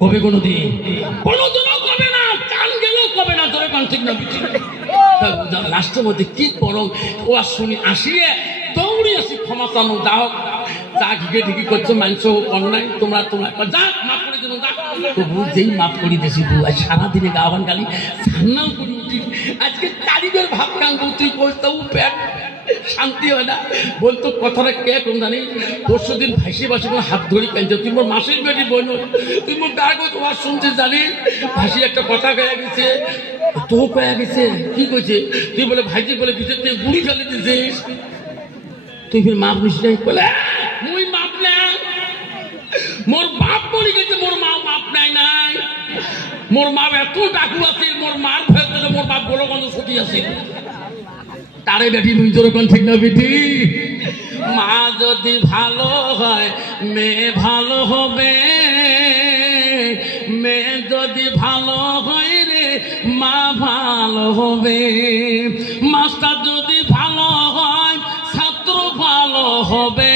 কবে কোনোদিন? কোনোদিনও কবে না, চান গেলেও কবে না। তোরে কান ঠিক না লাস্টের মধ্যে কি করো ও আর শুনি আসিয়ে দৌড়ি আসি ক্ষমা চানো, যাও যা ঘিকে ঢিকি করছো মাংস অন্যায় তোমরা তোমরা যা মাফ করে দিল, তবু যেই মাফ করি দেছি বউ আজ সারাদিনে গাওয়ান গালি সান্নাও করি উঠি। আজকে তারিখের ভাব কাঙ্গ তুই করতেও প্যাট শান্তি হয় না। বলতো কথাটা কে কোন জানি, পরশু দিন ভাইসে বাসে হাত ধরি কাঁদছে, তুই মোর মাসির বেটি বোন, তুই মোর ডাকো তোমার শুনছিস জানি। ভাসি একটা কথা কয়ে গেছে, তো কয়ে গেছে কি কইছে, তুই বলে ভাইজি বলে ভিতর থেকে গুড়ি ফেলে দিছিস, তুই ফির মাপ নিস নাই। বলে মুই মাপ না, মোর বাপ মরে গেছে, মোর মা মাপ নাই নাই, মোর মা এত ডাকু আছে, মোর মার ফেলতে মোর বাপ বড় গন্ধ ছুটি আছে। তারে বেটি নুই তোর কোন ঠিক না বেটি? মা যদি ভালো হয় মেয়ে ভালো হবে, মেয়ে যদি ভালো হয় রে মা ভালো হবে, মাস্টার যদি ভালো হয় ছাত্র ভালো হবে,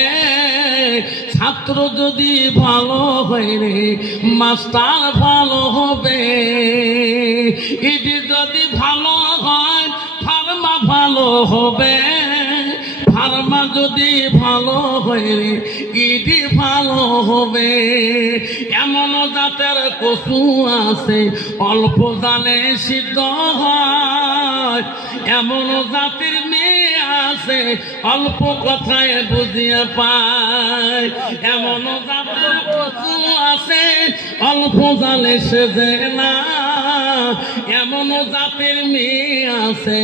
ছাত্র যদি ভালো হয় রে মাস্টার ভালো হবে, ইডি যদি ভালো হয় ফার্মা ভালো হবে, ফার্মা যদি ভালো হয় রে ইডি ভালো হবে। এমন জাতের কচু আছে অল্প জালে সিদ্ধ হয়, এমন জাতির মেয়ে আছে অল্প কথায় বুঝিয়ে পায়, এমন জাতের কচু আছে অল্প জালে সেজে না, এমন জাতির মেয়ে আছে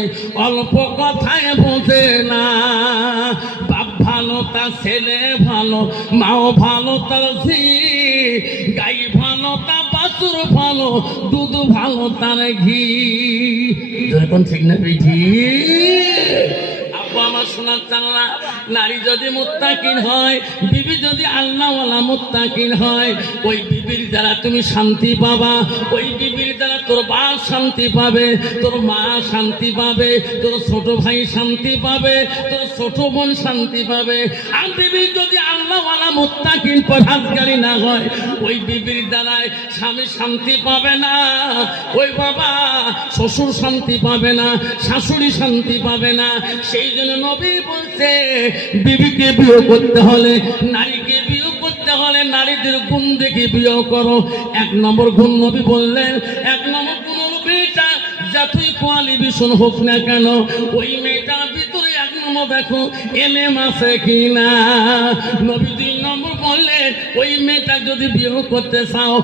অল্প কথায় বোঝে না। বাপ ভালো তার ছেলে ভালো, মাও ভালো তার ঝি, গাই ভালো তার বাছুর ভালো, দুধ ভালো তার ঘি। যেরকম ঠিক না বেঠি? আমার শোনার চালা, নারী যদি মুত্তাকিন হয়, বিবি যদি আল্লাহওয়ালা মুত্তাকিন হয়, ওই বিবির দ্বারা তুমি শান্তি পাবা, ওই বিবির দ্বারা তোর বাপ শান্তি পাবে, তোর মা শান্তি পাবে, তোর ছোট ভাই শান্তি পাবে, তোর ছোট বোন শান্তি পাবে। আর বিবি যদি আল্লাহওয়ালা মুত্তাকিন পরহেজগারি না হয়, ওই বিবির দ্বারায় স্বামী শান্তি পাবে না, ওই বাবা শ্বশুর শান্তি পাবে না, শাশুড়ি শান্তি পাবে না। সেই জন্য নবী বলছে বিবিকে বিয়ে করতে হলে, নারীকে বিয়ে করতে হলে নারীদের গুণ দেখে বিয়ে করো। এক নম্বর গুণ নবী বললেন, এক নম্বর গুণ মেয়েটা যতই কোয়ালিফিকেশন হোক না কেন, ওই মেয়েটার ভিতরে এক নম্বর দেখো এলেম আছে কিনা। নবী দুই নম্বর বললেন, ওই মেয়েটা যদি বিয়ে করতে চাও